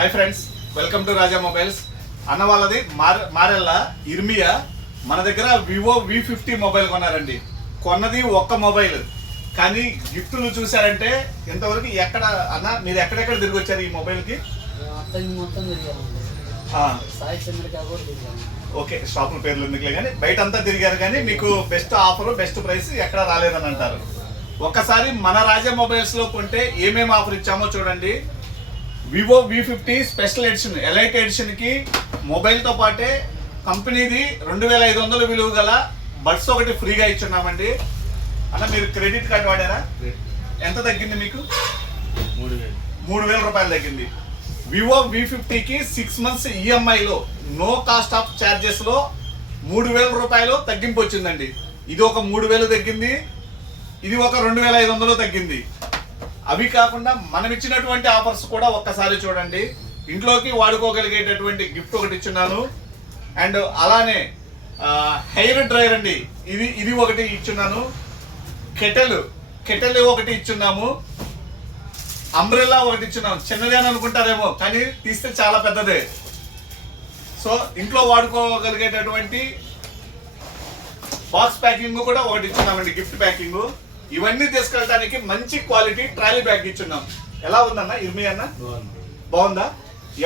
Hi friends, welcome to Raja mobiles. అన్న వాళ్ళది మారెల్ల ఇర్మియా. మన దగ్గర వివో V50 మొబైల్ కొన్నారండి. కొన్నది ఒక్క మొబైల్, కానీ గిఫ్ట్లు చూసారంటే ఇంతవరకు ఎక్కడ అన్న మీరు ఎక్కడెక్కడ తిరిగి వచ్చారు ఈ మొబైల్కి? ఓకే, షాపుల పేర్లు ఎందుకులే కానీ బయట అంతా తిరిగారు, కానీ మీకు బెస్ట్ ఆఫర్ బెస్ట్ ప్రైస్ ఎక్కడ రాలేదని అంటారు. ఒక్కసారి మన రాజా మొబైల్స్ లో కొంటే ఏమేమి ఆఫర్ ఇచ్చామో చూడండి. Vivo V50 special edition elite edition కి మొబైల్ తో పాటే కంపెనీది 2500 విలువ గల బడ్స్ ఒకటి ఫ్రీగా ఇచ్చున్నామండి. అన్న మీరు క్రెడిట్ కార్డ్ వాడారా? ఎంత తగ్గింది మీకు? 3000 రూపాయలు తగ్గింది. వివో V50కి 6 months EMIలో నో కాస్ట్ ఆఫ్ చార్జెస్ లో 3000 రూపాయలు తగ్గింపు వచ్చిందండి. ఇది ఒక 3000 తగ్గింది, ఇది ఒక 2500 తగ్గింది. అవి కాకుండా మనం ఇచ్చినటువంటి ఆఫర్స్ కూడా ఒక్కసారి చూడండి. ఇంట్లోకి వాడుకోగలిగేటటువంటి గిఫ్ట్ ఒకటి ఇచ్చున్నాను. అండ్ అలానే హెయిర్ డ్రైయర్ అండి, ఇది ఒకటి ఇచ్చున్నాను. కెటల్ ఒకటి ఇచ్చున్నాము. అంబ్రెల్లా ఒకటి ఇచ్చున్నాము. చిన్నదే అని అనుకుంటారేమో, కానీ తీస్తే చాలా పెద్దదే. సో ఇంట్లో వాడుకోగలిగేటటువంటి బాక్స్ ప్యాకింగ్ కూడా ఒకటి ఇచ్చున్నామండి, గిఫ్ట్ ప్యాకింగ్. ఇవన్నీ తీసుకెళ్ళడానికి మంచి క్వాలిటీ ట్రాలీ బ్యాగ్ ఇచ్చున్నాం. ఎలా ఉందన్న ఇర్మి అన్న? బాగుందా?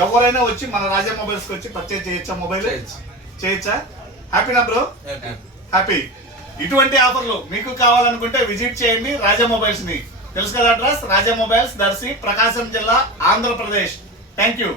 ఎవరైనా వచ్చి మన రాజా మొబైల్స్కి వచ్చి పర్చేజ్ చేయొచ్చా? మొబైల్ చేయొచ్చా? హ్యాపీనా బ్రో? హ్యాపీ. ఇటువంటి ఆఫర్లు మీకు కావాలనుకుంటే విజిట్ చేయండి రాజా మొబైల్స్ ని. తెలుసు కదా అడ్రస్? రాజా మొబైల్స్, దర్శి, ప్రకాశం జిల్లా, ఆంధ్రప్రదేశ్. Thank you.